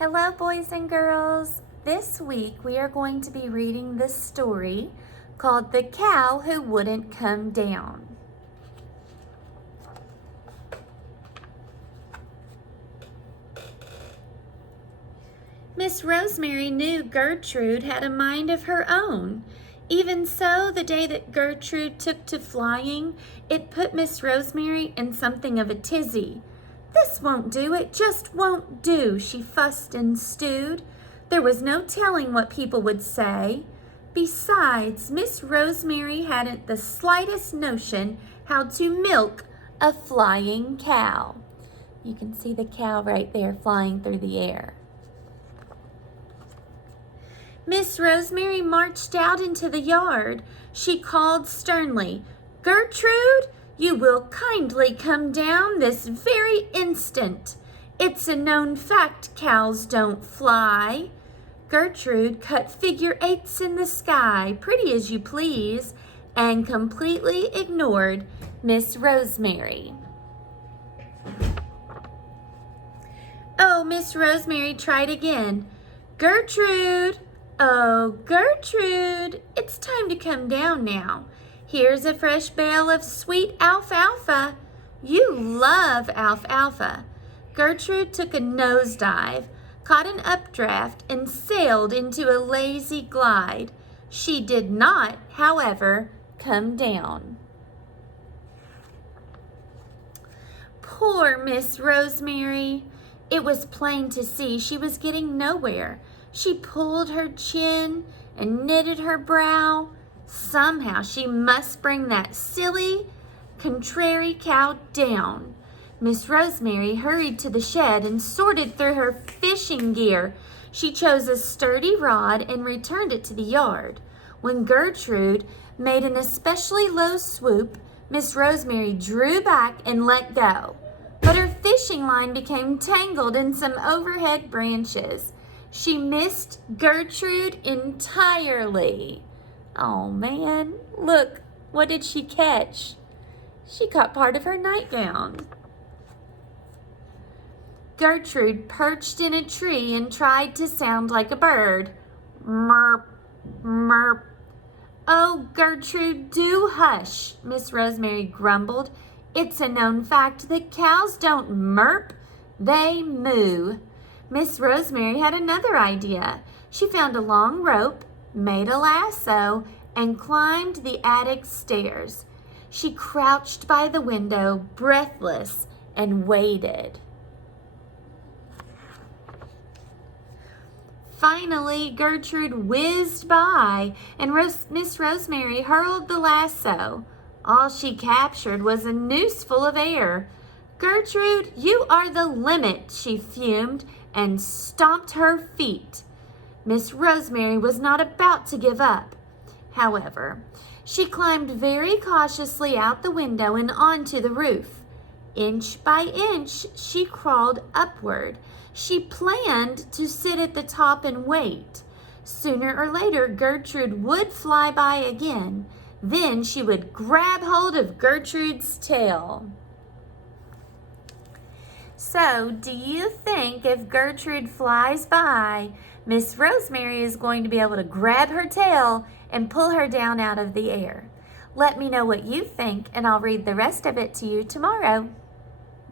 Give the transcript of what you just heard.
Hello, boys and girls. This week we are going to be reading this story called The Cow Who Wouldn't Come Down. Miss Rosemary knew Gertrude had a mind of her own. Even so, the day that Gertrude took to flying, it put Miss Rosemary in something of a tizzy. "This won't do, it just won't do," she fussed and stewed. There was no telling what people would say. Besides, Miss Rosemary hadn't the slightest notion how to milk a flying cow. You can see the cow right there flying through the air. Miss Rosemary marched out into the yard. She called sternly, "Gertrude, you will kindly come down this very instant. It's a known fact cows don't fly." Gertrude cut figure eights in the sky, pretty as you please, and completely ignored Miss Rosemary. Oh, Miss Rosemary tried again. "Gertrude, oh, Gertrude, it's time to come down now. Here's a fresh bale of sweet alfalfa. You love alfalfa." Gertrude took a nosedive, caught an updraft, and sailed into a lazy glide. She did not, however, come down. Poor Miss Rosemary. It was plain to see she was getting nowhere. She pulled her chin and knitted her brow. Somehow she must bring that silly, contrary cow down. Miss Rosemary hurried to the shed and sorted through her fishing gear. She chose a sturdy rod and returned it to the yard. When Gertrude made an especially low swoop, Miss Rosemary drew back and let go. But her fishing line became tangled in some overhead branches. She missed Gertrude entirely. Oh man, look, what did she catch? She caught part of her nightgown. Gertrude perched in a tree and tried to sound like a bird. Merp, merp. "Oh, Gertrude, do hush," Miss Rosemary grumbled. "It's a known fact that cows don't merp, they moo." Miss Rosemary had another idea. She found a long rope, made a lasso, and climbed the attic stairs. She crouched by the window, breathless, and waited. Finally, Gertrude whizzed by, and Miss Rosemary hurled the lasso. All she captured was a noose full of air. "Gertrude, you are the limit," she fumed, and stomped her feet. Miss Rosemary was not about to give up. However, she climbed very cautiously out the window and onto the roof. Inch by inch, she crawled upward. She planned to sit at the top and wait. Sooner or later, Gertrude would fly by again. Then she would grab hold of Gertrude's tail. So, do you think if Gertrude flies by, Miss Rosemary is going to be able to grab her tail and pull her down out of the air? Let me know what you think, and I'll read the rest of it to you tomorrow.